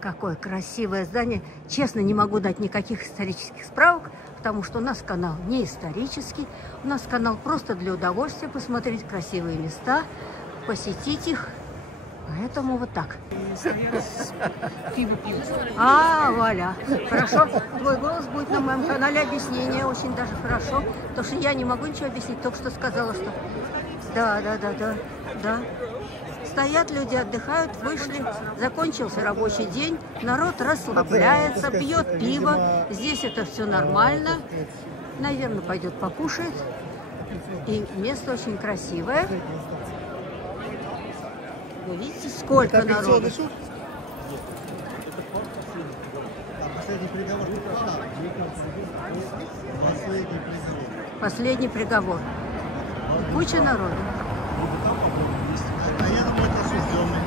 Какое красивое здание. Честно, не могу дать никаких исторических справок, потому что у нас канал не исторический. У нас канал просто для удовольствия, посмотреть красивые места, посетить их. Поэтому вот так. Валя. Хорошо. Твой голос будет на моем канале. Объяснение очень даже хорошо. Потому что я не могу ничего объяснить. Только что сказала, что... Да. Стоят люди, отдыхают, вышли. Закончился рабочий день. Народ расслабляется, пьет пиво. Здесь это все нормально. Наверное, пойдет покушает. И место очень красивое. Вы видите, сколько народу? Последний приговор. Куча народу. А я думаю, это осужденный.